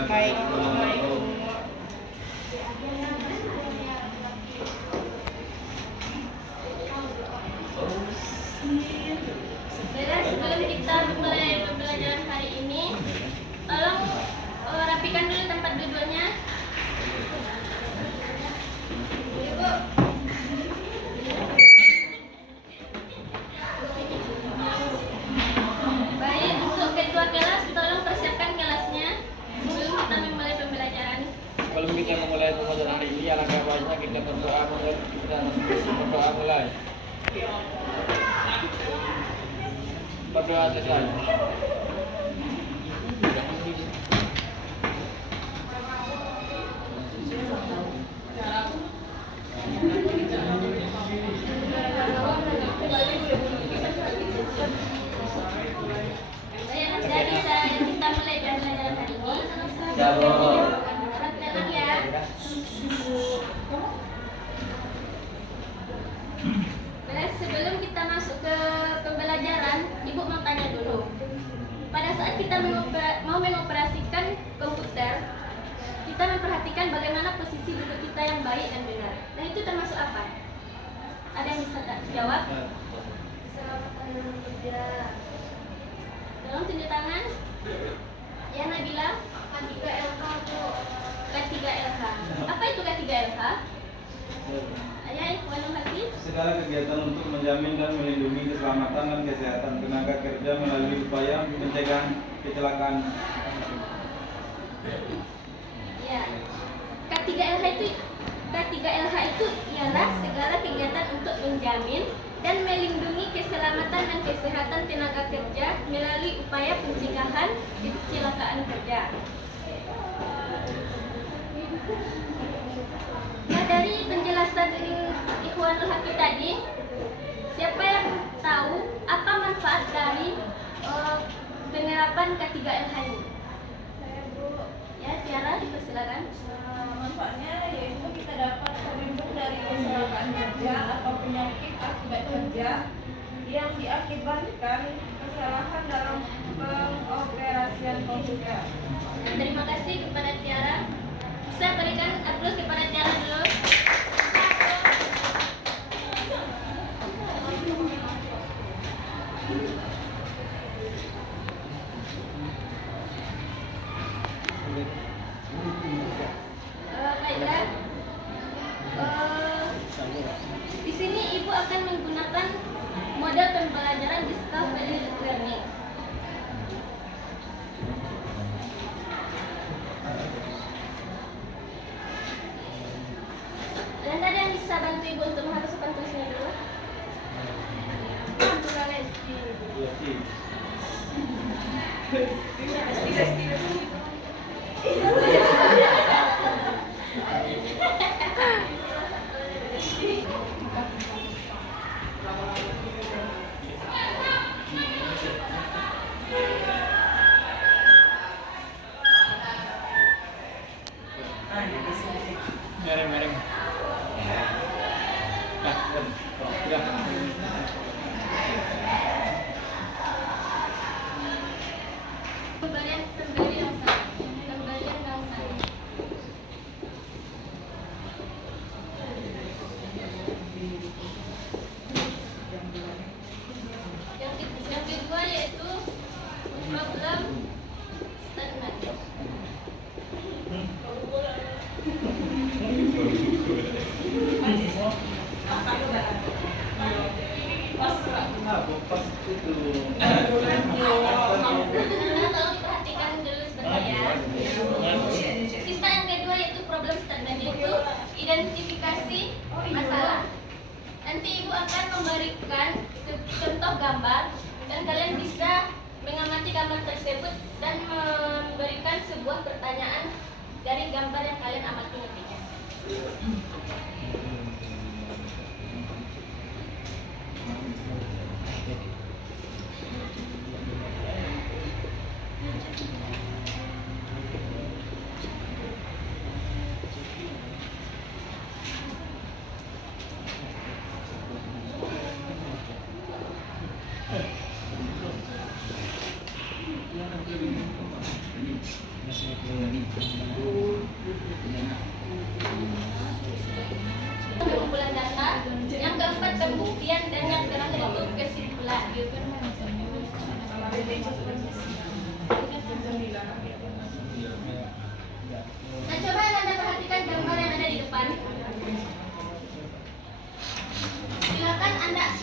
Baik. Baiklah, sebelum kita mulai pembelajaran hari ini, tolong rapikan dulu tempat duduknya. Ibu. Baik, untuk ketua kelas, tolong persiapkan kelasnya sebelum kita memulai pembelajaran. Sebelum kita memulai pembelajaran hari ini, alangkah baiknya kita berdoa mulai. Kita langsung berdoa mulai. Berdoa selesai. Jadi kita mulai pembelajaran hari ini. Tenang ya. Baik, sebelum kita masuk ke pembelajaran, Ibu mau tanya dulu. Pada saat kita mau mengoperasikan komputer, kita memperhatikan bagaimana posisi duduk kita yang baik dan benar. Nah, itu termasuk apa? Ada yang bisa jawab? Tolong tunjuk tangan. Ya, Nabila. K3LH, Bu. K3LH. Apa itu K3LH? Ayah, Ikhwanul Hati. Segala kegiatan untuk menjamin dan melindungi keselamatan dan kesehatan tenaga kerja melalui upaya mencegah kecelakaan. Ya. K3LH itu ialah segala kegiatan untuk menjamin dan melindungi keselamatan dan kesehatan tenaga kerja melalui upaya pencegahan kecelakaan kerja. Nah, dari penjelasan Ikhwanul Haki tadi, siapa yang tahu apa manfaat dari penerapan K3LH ini? Ya, Tiara, dipersilakan. Manfaatnya yaitu kita dapat terlindung dari kecelakaan kerja atau penyakit akibat kerja yang diakibatkan kesalahan dalam pengoperasian komputer. Terima kasih kepada Tiara. Saya berikan aplaus kepada Tiara dulu. Baiklah. Di sini Ibu akan menggunakan model pembelajaran discovery learning. Dan ada yang bisa bantu Ibu untuk menghapuskan tulisnya dulu? Mereng. Pemberian rasa. Yang kedua yaitu problem statement. Tolong diperhatikan dulu sebentar ya. Siswa yang kedua yaitu problem statement, yaitu identifikasi masalah. Nanti Ibu akan memberikan contoh gambar dan kalian bisa mengamati gambar tersebut dan memberikan sebuah pertanyaan dari gambar yang kalian amati nantinya. Nah, coba Anda perhatikan gambar yang ada di depan. Silakan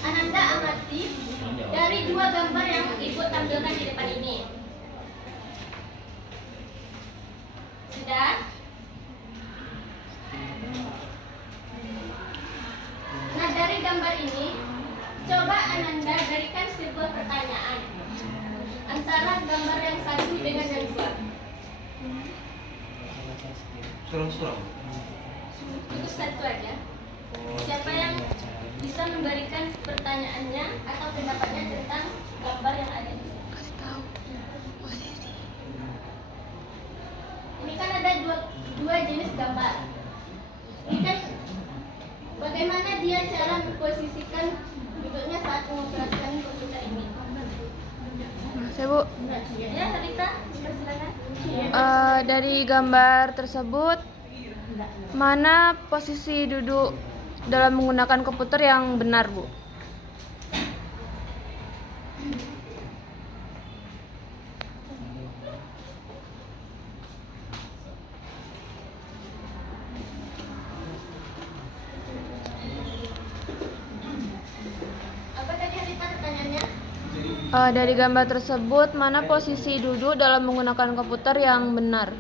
Ananda amati dari dua gambar yang Ibu tampilkan di depan ini. Sudah? Nah, dari gambar ini, coba Ananda berikan sebuah pertanyaan antara gambar yang satu dengan yang dua. Surung-surung. Cukup satu aja. Siapa yang bisa memberikan pertanyaannya atau pendapatnya tentang gambar yang ada di sini? Ini kan ada dua jenis gambar. Ini kan bagaimana dia cara memposisikan duduknya saat mengoperasikan komputer ini? Saya Bu, Ya, Rita, silakan. dari gambar tersebut mana posisi duduk dalam menggunakan komputer yang benar Bu? Apa tadi Rita pertanyaannya? Dari gambar tersebut mana posisi duduk dalam menggunakan komputer yang benar?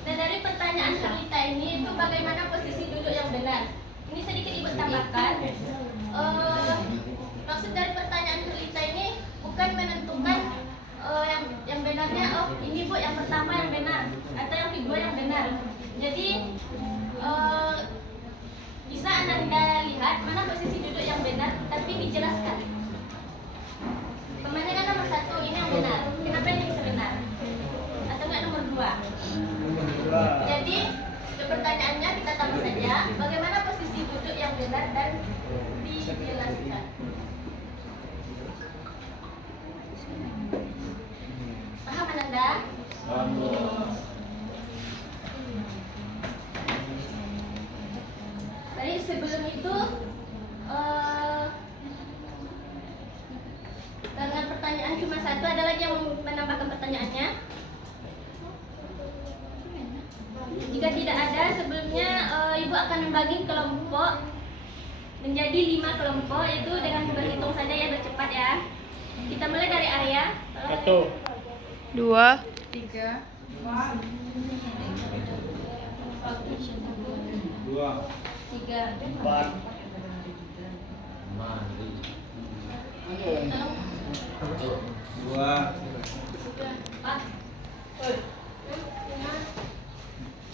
Dan dari pertanyaan Rita ini itu bagaimana posisi duduk yang benar? Ini sedikit Ibu tambahkan. Maksud dari pertanyaan Rita ini bukan menentukan yang benarnya. Oh, ini Bu yang pertama yang benar atau yang kedua yang benar. Jadi bisa Anda lihat mana posisi duduk yang benar, tapi dijelaskan. Pemainnya kan nomor satu ini yang benar. Kenapa ini bisa benar? Atau enggak nomor dua? Jadi pertanyaannya kita tambah saja bagaimana posisi duduk yang benar dan dijelaskan. Paham Anda? Tadi sebelum itu dengan pertanyaan cuma satu, ada lagi yang menambahkan pertanyaannya? Jika tidak ada, sebelumnya Ibu akan membagi kelompok menjadi 5 kelompok, yaitu dengan berhitung saja ya, bercepat ya. Kita mulai dari Arya. 1, 2, 2, 3, 4, 2, 4,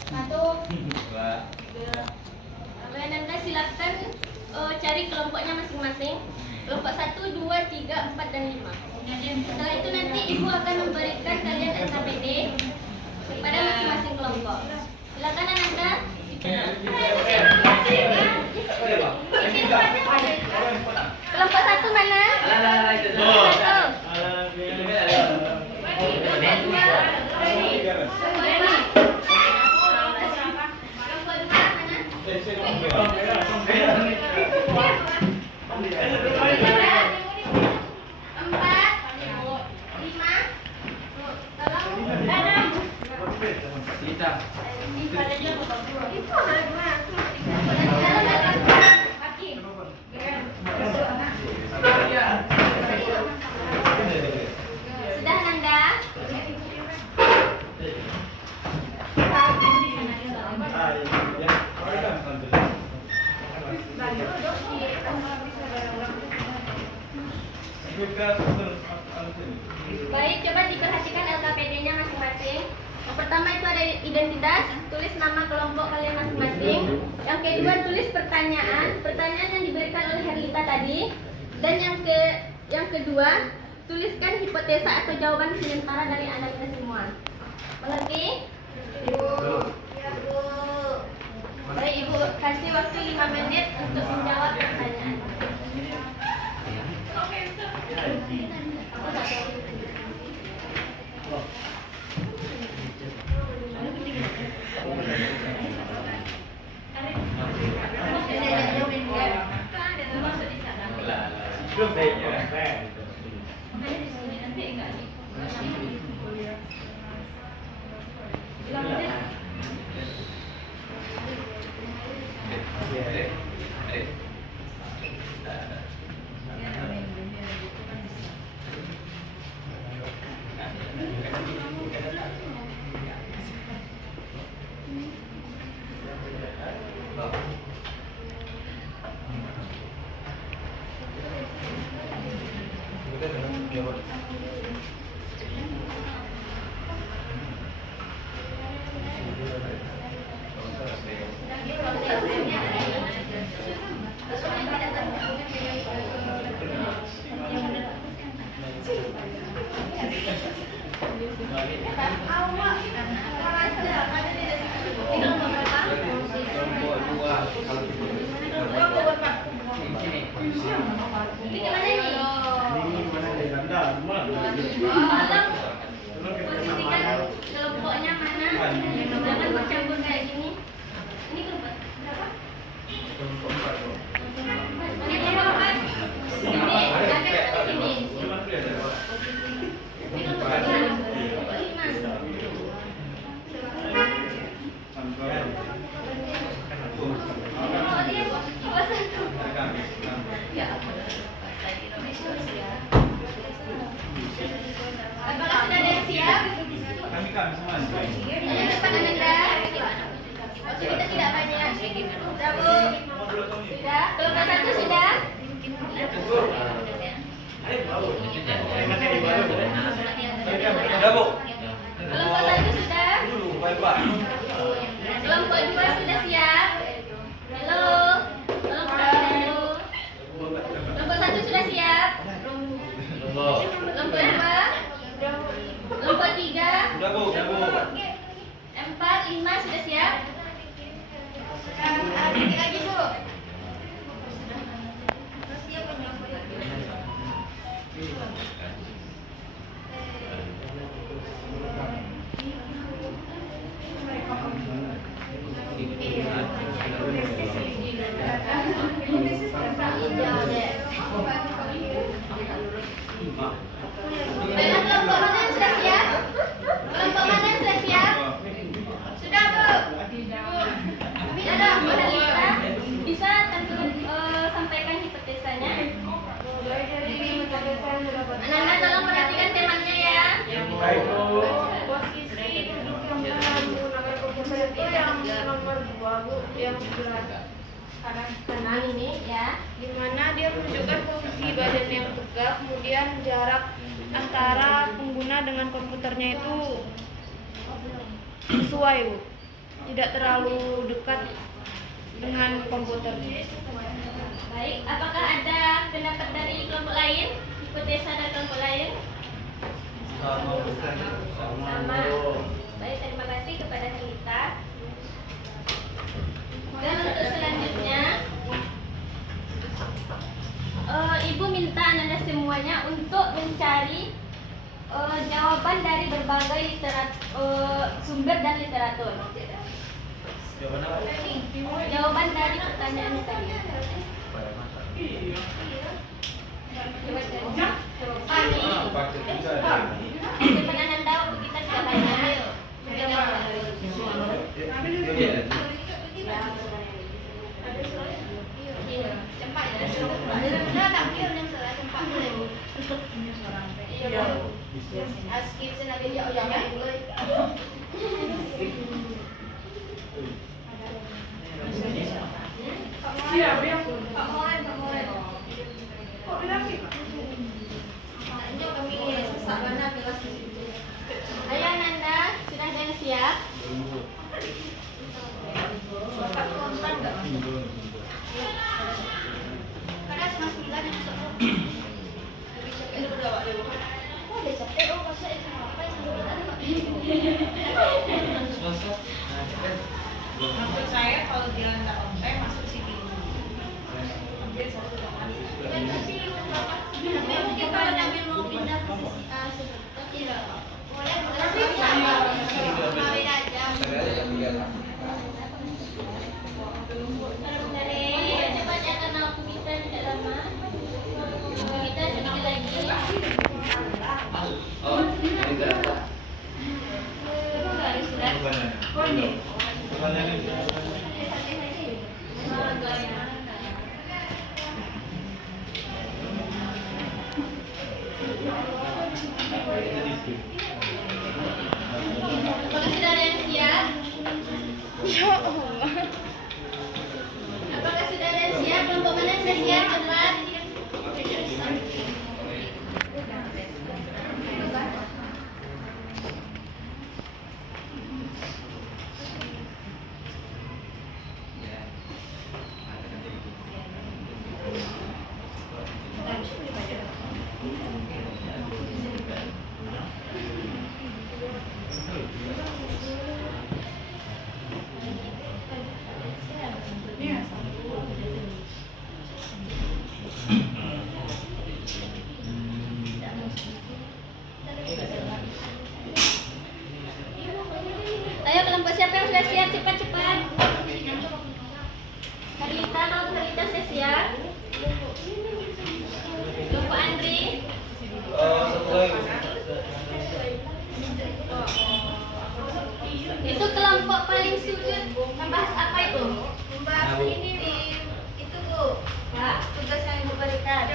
1. Anda silakan cari kelompoknya masing-masing. Kelompok 1, 2, 3, 4, dan 5. Setelah itu nanti Ibu akan memberikan kalian NKPD kepada masing-masing kelompok. Silakan Anda. Kelompok 1 mana? Sudah Nanda? Baik, coba diperhatikan LKPD-nya masing-masing. Yang pertama itu ada identitas, tulis nama kelompok kalian masing-masing. Yang kedua tulis pertanyaan yang diberikan oleh Herlita tadi. Dan yang kedua tuliskan hipotesa atau jawaban sementara dari Anda semua. Mengerti? Ibu. Ya, Bu. Ibu kasih waktu 5 menit untuk menjawab pertanyaan. Ini gimana nih? Posisikan kelompoknya mana? Jangan bercampur kayak gini. Ini kelompok berapa? Ini kelompok apa? Sini, agak ke sini. Ini kelompok berapa? Kelompok 5. Apakah sudah ada yang siap? Kami semua. Ayo cepat Ananda. Waktu kita tidak banyak. Sudah Bu? Sudah? Kelompok 1 sudah? Kelompok 1 sudah? Kelompok 2 sudah siap? Halo? Tolong perhatikan dulu. Kelompok 1 sudah siap? Kelompok 2? Kelompok 3? 4, 5 sudah siap? Sedikit lagi Bu. Baiklah, kelompok mana yang sudah siap? Kelompok mana yang sudah siap? Sudah Bu? Ya dong, Bu Halita. Bisa sampaikan hipotesanya? Ananda tolong perhatikan temannya ya. Posisi duduk yang menggunakan komputer itu yang nomor 2 Bu, yang sebelah kanan ini Ya. di mana dia menunjukkan posisi badan yang tegak, kemudian jarak antara pengguna dengan komputernya itu sesuai Bu, tidak terlalu dekat dengan komputer. Baik, apakah ada pendapat dari kelompok lain? Hipotesa dari kelompok lain? Sama. Baik, terima kasih kepada Halita. Dan untuk selanjutnya, Ibu minta Ananda semuanya untuk mencari jawaban dari berbagai sumber dan literatur. Jawaban dari pertanyaan tadi. Teman Ananda waktu kita tidak banyak. Ayo Ananda, sudah ada yang siap? Apakah sudah ada yang siap? Ya Allah. Apakah sudah ada yang siap? Kelompok mana yang sudah siap? Cepat. Ayo kelompok siapa yang sudah siap? Cepat-cepat. Harlita, kalau Harlita sudah siap. Kelompok Andri. Satu lagi. Itu kelompok paling sudut membahas apa itu? Membahas ini di itu Bu. Pak. Tugas yang Ibu berikan.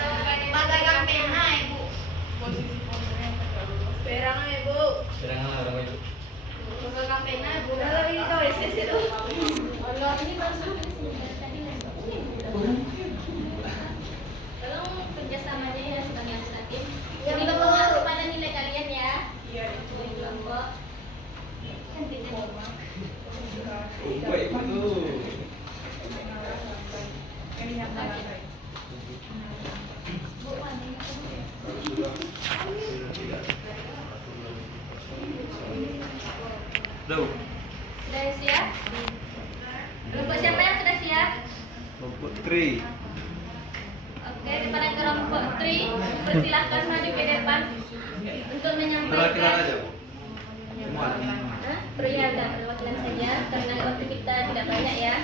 Magang PH Ibu. Sekarang ya Bu. Serangan orang itu. Magang PH Ibu. Kalau ini kau sesi tuh. Allah ini baru sampai di sini dari tadi lah. Tolong kerjasamanya ya sebagai anggota tim. Jadi berpengaruh kepada nilai kalian ya. Iya. Dari kelompok. Kan tidak normal. Baik itu. Ini yang Udah. Sudah siap? Kelompok siapa yang sudah siap? Kelompok Tri. Oke, kepada kelompok Tri, persilahkan maju ke depan untuk menyampaikan. Perwakilan aja, Bu. Semua. Hah? Pria dan perwakilan saja, karena waktu kita tidak banyak ya.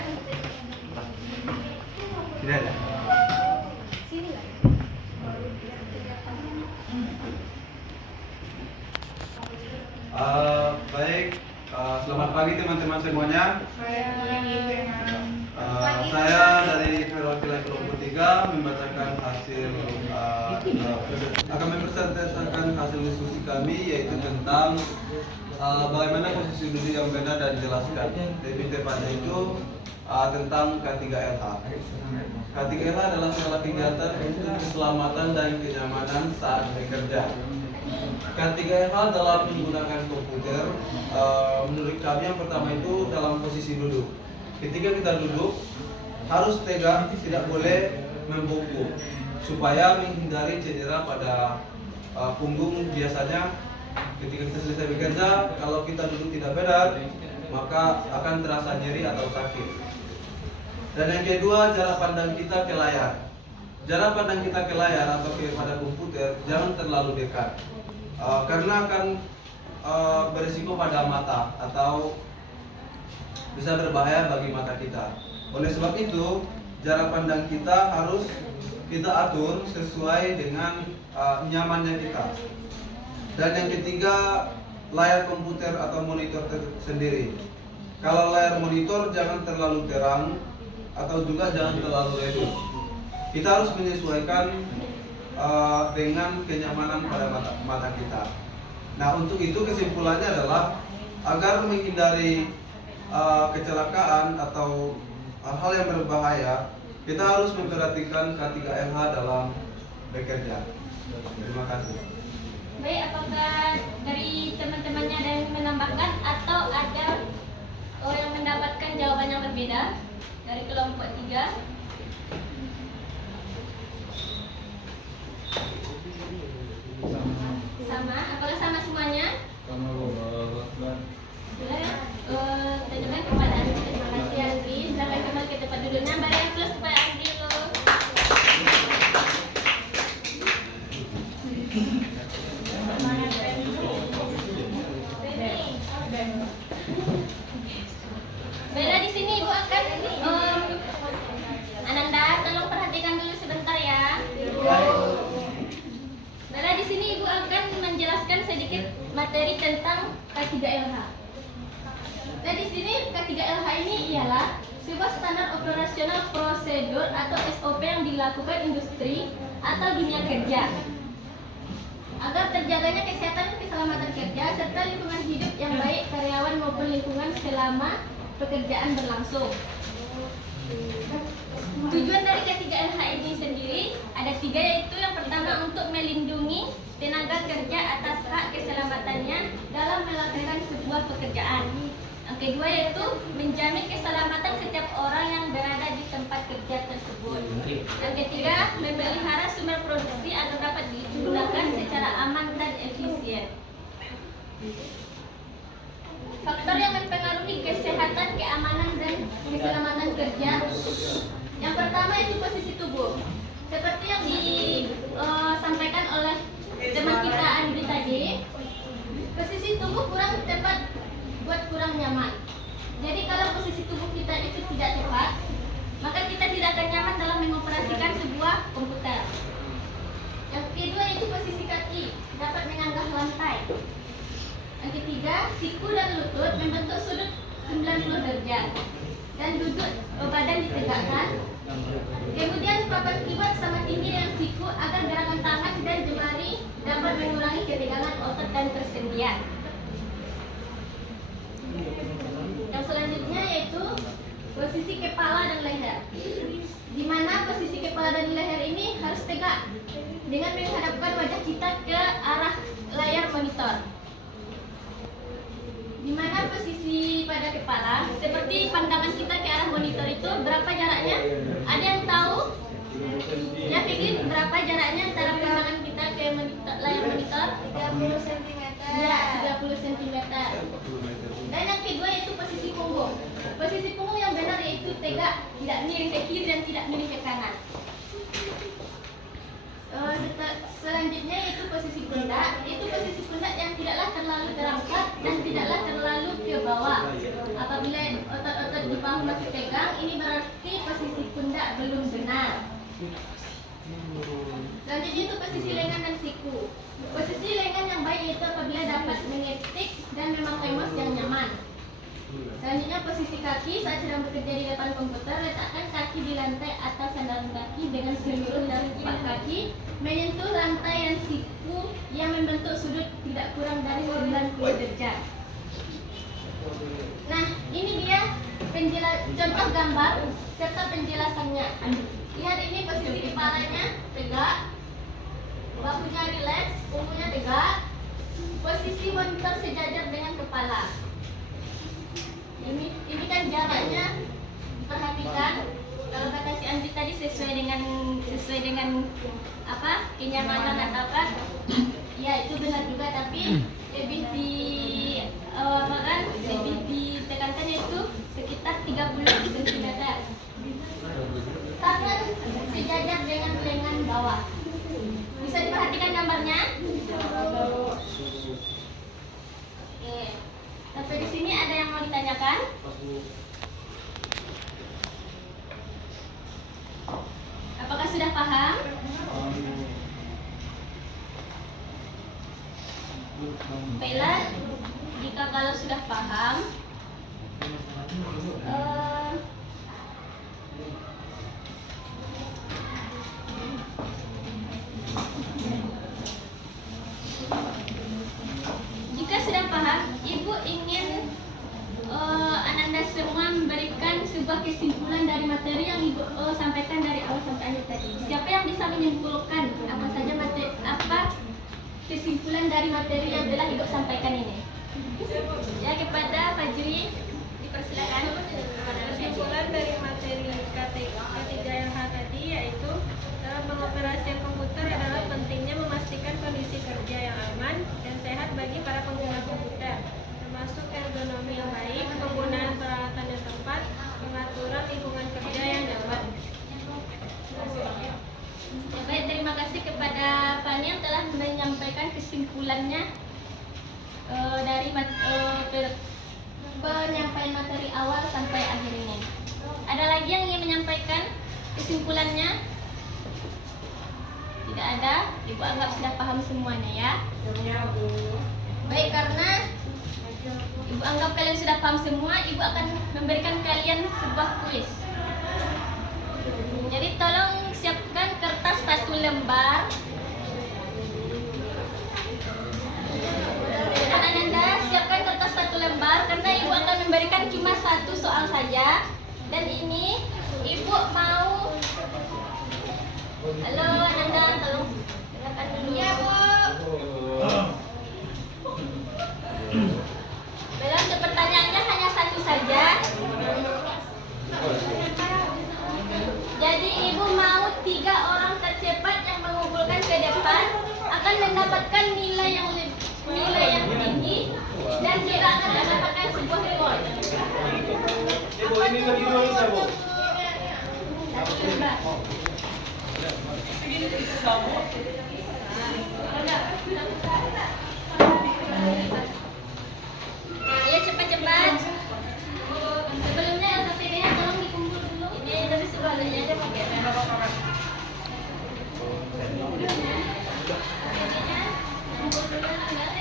Tidak ada. Sini lah. Baik, selamat pagi teman-teman semuanya. Saya dari perwakilan kelompok 3 membacakan hasil akan mempresentasikan hasil diskusi kami, yaitu tentang bagaimana posisi duduk yang benar dan dijelaskan. Lebih tepatnya itu tentang K3LH. K3LH adalah segala kegiatan untuk keselamatan dan kenyamanan saat bekerja. K3LH dalam menggunakan komputer, menurut kami yang pertama itu dalam posisi duduk. Ketika kita duduk harus tegak, tidak boleh membungkuk supaya menghindari cedera pada punggung. Biasanya ketika kita selesai bekerja, kalau kita duduk tidak benar, maka akan terasa nyeri atau sakit. Dan yang kedua, jarak pandang kita ke layar. Jarak pandang kita ke layar atau kepada komputer jangan terlalu dekat, karena akan berisiko pada mata atau bisa berbahaya bagi mata kita. Oleh sebab itu, jarak pandang kita harus kita atur sesuai dengan nyamannya kita. Dan yang ketiga, layar komputer atau monitor sendiri. Kalau layar monitor jangan terlalu terang atau juga jangan terlalu redup. Kita harus menyesuaikan dengan kenyamanan pada mata kita. Nah, untuk itu kesimpulannya adalah agar menghindari kecelakaan atau hal-hal yang berbahaya, kita harus memperhatikan K3LH dalam bekerja. Terima kasih. Baik, apakah dari teman-temannya ada yang menambahkan atau ada orang yang mendapatkan jawaban yang berbeda dari kelompok 3? Sama? Apakah sama semuanya? Sama, Bu. Tanyakan kepada Andri. Terima kasih Andri. Silakan kembali ke tempat duduknya. Beri yang plus kepada Andri dulu. Bella di sini Ibu akan Ananda, tolong perhatikan dulu sebentar ya. Bella di sini Ibu akan menjelaskan sedikit materi tentang K3LH. Nah, di sini K3LH ini ialah sebuah standar operasional prosedur atau SOP yang dilakukan industri atau dunia kerja. agar terjaganya kesehatan dan keselamatan kerja serta lingkungan hidup yang baik karyawan maupun lingkungan selama pekerjaan berlangsung. Tujuan dari K3LH ini sendiri ada 3, yaitu yang pertama untuk melindungi tenaga kerja atas hak keselamatannya dalam melakukan sebuah pekerjaan. Yang kedua yaitu menjamin keselamatan setiap orang yang berada di tempat kerja tersebut. Yang ketiga, memelihara sumber produksi agar dapat digunakan secara aman dan efisien. Faktor yang mempengaruhi kesehatan, keamanan, dan keselamatan kerja. Yang pertama itu posisi tubuh. Seperti yang disampaikan oleh teman kita Andri tadi, posisi tubuh kurang tepat buat kurang nyaman. Jadi kalau posisi tubuh kita itu tidak tepat, maka kita tidak akan nyaman dalam mengoperasikan sebuah komputer. Yang kedua itu posisi kaki, dapat menyanggah lantai. Yang ketiga, siku dan lutut membentuk sudut 90 derajat dan duduk badan ditegakkan. Kemudian papan keyboard sama tinggi dengan siku agar gerakan tangan dan jemari dapat mengurangi ketegangan otot dan persendian. Yang selanjutnya yaitu posisi kepala dan leher. Di mana posisi kepala dan leher ini harus tegak dengan menghadapkan wajah kita ke arah layar monitor. Di mana posisi pada kepala, seperti pandangan kita ke arah monitor itu berapa jaraknya? Ada yang tahu? Ya, pikir berapa jaraknya antara pandangan kita ke monitor, layar monitor? 30 cm. Ya, 30 cm. Dan yang kedua yaitu posisi punggung. Posisi punggung yang benar yaitu tegak, tidak miring ke kiri dan tidak miring ke kanan. Selanjutnya yaitu posisi pundak. Itu posisi pundak yang tidaklah terlalu terangkat dan tidaklah terlalu ke bawah. Apabila otot-otot di bahu masih tegang, ini berarti posisi pundak belum benar. Selanjutnya itu posisi lengan dan siku. Posisi lengan yang baik itu apabila dapat mengetik dan memakai mouse yang nyaman. Selanjutnya posisi kaki saat sedang bekerja di depan komputer, letakkan kaki di lantai atau sandaran kaki dengan seluruh telapak kaki menyentuh lantai dan siku yang membentuk sudut tidak kurang dari 90 derajat. Nah, ini dia contoh gambar serta penjelasannya. Lihat ini posisi kepalanya tegak, bahunya rileks, punggungnya tegak, posisi monitor sejajar dengan kepala. Ini kan jaraknya diperhatikan. Kalau kata si Andri tadi sesuai dengan apa kenyamanan atau apa? Ya itu benar juga, tapi lebih ditekankan yaitu sekitar 30 cm. Tangan sejajar dengan lengan bawah. Bisa diperhatikan gambarnya? Oke. Sampai di sini ada yang mau ditanyakan? Apakah sudah paham? Baiklah, jika kalau sudah paham, jika sudah paham, Ibu ingin Ananda semua memberikan sebuah kesimpulan dari materi yang Ibu sampaikan dari awal sampai akhir tadi. Siapa yang bisa menyimpulkan apa saja kesimpulan dari materi yang telah Ibu sampaikan ini? Ya, kepada Fajri dipersilakan. Kesimpulan dari materi K3LH tadi yaitu dalam pengoperasian komputer adalah pentingnya memastikan kondisi kerja yang aman dan sehat bagi para pengguna komputer, termasuk ergonomi yang baik, penggunaan peralatan yang tepat, pengaturan lingkungan kerja yang nyaman. Ya, baik, terima kasih kepada Fani yang telah menyampaikan kesimpulannya dari penyampaian materi awal sampai akhir ini. Ada lagi yang ingin menyampaikan kesimpulannya? Tidak ada. Ibu anggap sudah paham semuanya ya. Baik, karena Ibu anggap kalian sudah paham semua, Ibu akan memberikan kalian sebuah kuis. Jadi tolong siapkan kertas 1 lembar. satu soal saja. Dan ini ibu mau. Halo Nanda, tolong dengarkan dulu. Ya Bu. Bella, untuk pertanyaannya hanya satu saja. Jadi ibu mau 3 orang tercepat yang mengumpulkan ke depan akan mendapatkan nilai yang tinggi dan juga akan mendapatkan sebuah reward. Ibu ini lagi dulu saya Bu. Ayo cepat-cepat. Sebelumnya LKPD-nya tolong dikumpul dulu. Ini dari sebaliknya aja pakai LKPD-nya kumpul dulu enggak?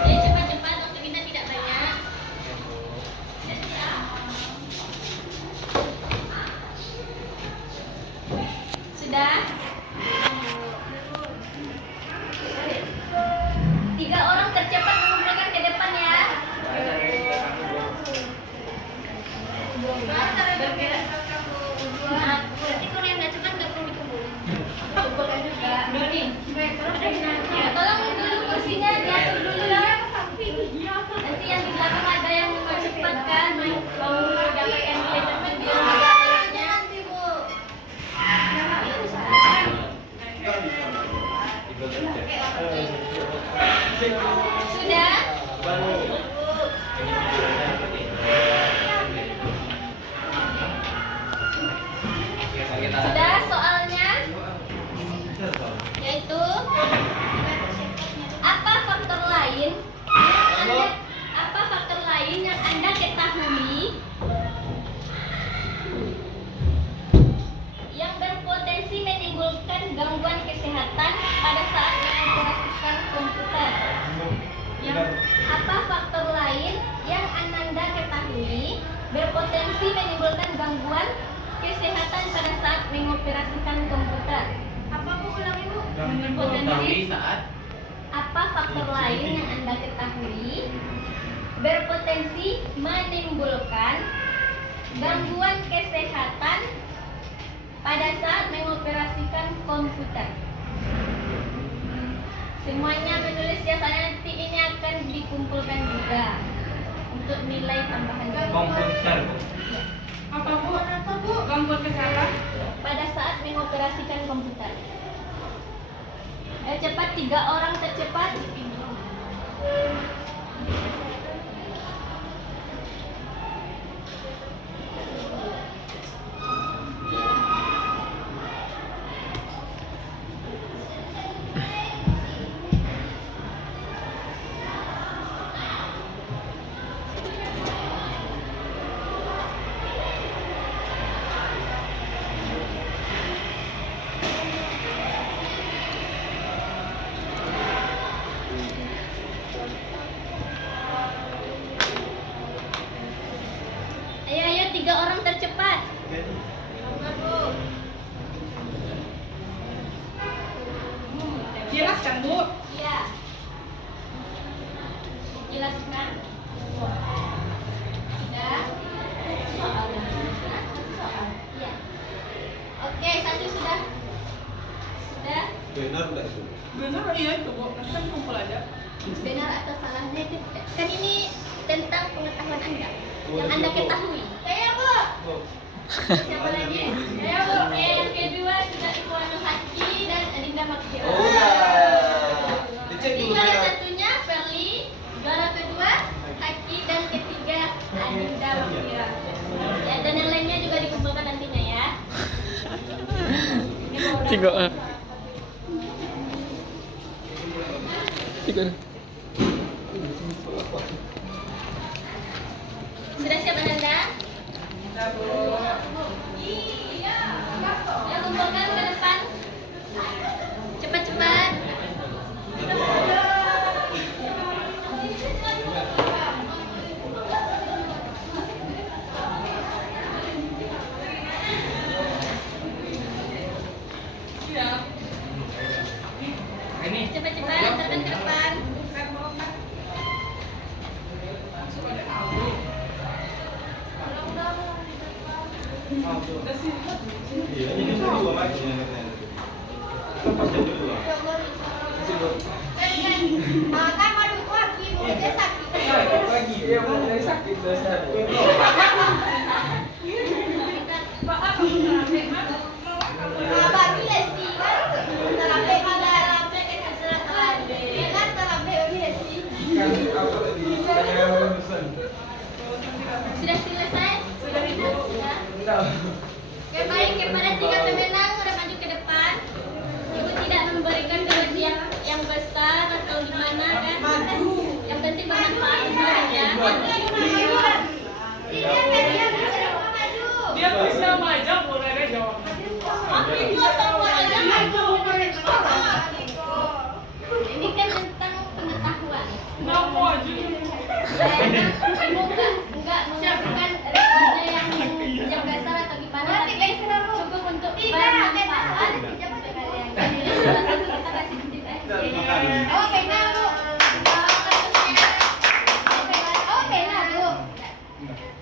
Ayo cepat-cepat, waktu kita tidak banyak. Sudah? 3 orang tercepat mengumpulkan ke depan ya. Berarti kalau yang nggak cepat nggak perlu dikumpulin. Kumpulkan juga. Ya, tolong dulu kursinya diatur dulu ya. Nanti yang di belakang ada yang mau cepat kan, mau mendapatkan nilai tertinggi. Nanti Bu. Sudah? Sudah soalnya? Yaitu apa faktor lain yang Anda ketahui yang berpotensi menimbulkan gangguan kesehatan pada saat mengoperasikan komputer? Apa faktor lain yang Anda ketahui berpotensi menimbulkan gangguan kesehatan pada saat mengoperasikan komputer? Apa Bu, ulangi Bu? Berpotensi saat apa faktor lain yang Anda ketahui berpotensi menimbulkan gangguan kesehatan pada saat mengoperasikan komputer? Semuanya menulis ya, soalnya nanti ini akan dikumpulkan juga untuk nilai tambahan Komputer. Apa Bu? Gangguan kesehatan? pada saat mengoperasikan komputer. Ayo cepat, 3 orang tercepat. Ayo 3 orang tercepat. Jelaskan Bu. Iya. Jelaskan. Sudah. Soal. Iya. Oke, 1 sudah. Sudah. Benar enggak itu? Benar iya itu Bu. Nanti kan kumpul aja. Benar atau salahnya itu kan ini tentang pengetahuan Anda yang Anda ketahui. Saya Bu. Siapa lagi? Saya Bu. Yang kedua sudah Ikhwan Haki dan Adinda Makfira. Oh ya. Dicek Ini dulu juara ya. satunya Ferli, juara kedua Haki dan ketiga Adinda Makfira. Ya, dan yang lainnya juga dikumpulkan nantinya ya. Tiga. Tiga. Sudah siap Anda? Ya, kumpulkan ke depan. Cepat-cepat. Ini Cepat-cepat. Makan madu lagi, mulutnya sakit. Bagi Lesti kan terapi kan terapi Lesti. Sudah selesai? Sudah ibu. Baik, kepada 3 pemenang udah maju ke depan. Ibu tidak memberikan gaji yang besar atau gimana kan? Yang penting bermanfaat ya. Dia tulis nama aja, boleh deh jawab. Ini kan tentang pengetahuan. Nama aja. Ibu enggak mengusulkan rekomendasi yang dasar atau gimana, tapi cukup untuk bermanfaat untuk kalian. Jadi salah satu kita kasih tip aja. Oh, pena bu. Oh, pena bu.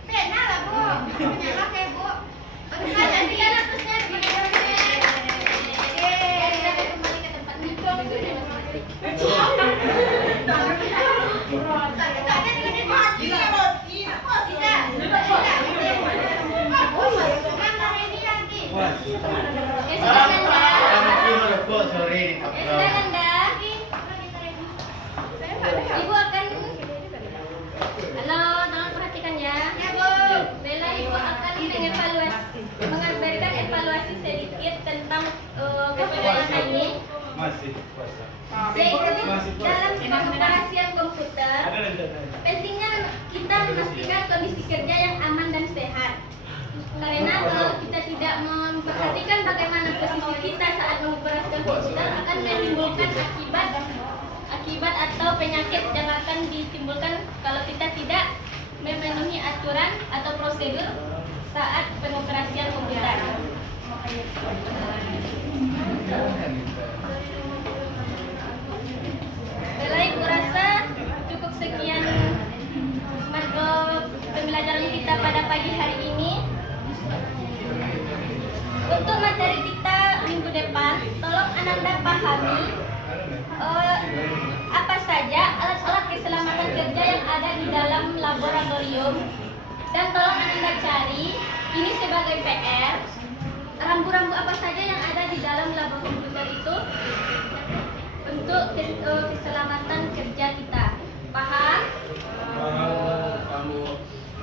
Pena lah bu. Punya kayak bu. Ada sih kan atasnya kita kembali ke tempatnya. Ibu akan halo, tolong perhatikan ya. Ya bu. Bella, ibu akan memberikan evaluasi sedikit tentang kepegangan ini. Yaitu dalam pengoperasian komputer, pentingnya kita memastikan kondisi kerja yang aman dan sehat. Karena kalau kita tidak memperhatikan bagaimana posisi kita saat mengoperasikan komputer akan menimbulkan akibat atau penyakit yang akan ditimbulkan kalau kita tidak memenuhi aturan atau prosedur saat pengoperasian komputer. Baik, kurasa cukup sekian pembelajaran kita pada pagi hari ini. Untuk materi kita minggu depan, tolong Ananda pahami apa saja alat-alat keselamatan kerja yang ada di dalam laboratorium, dan tolong Ananda cari ini sebagai PR rambu-rambu apa saja yang ada di dalam lab komputer itu untuk keselamatan kerja kita. Paham?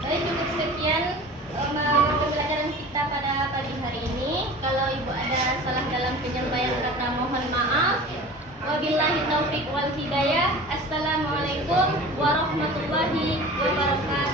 Baik, cukup sekian pembelajaran kita pada pagi hari ini. Kalau ibu ada salah dalam penyampaian kata, mohon maaf. Wabillahi taufiq wal hidayah. Assalamualaikum warahmatullahi wabarakatuh.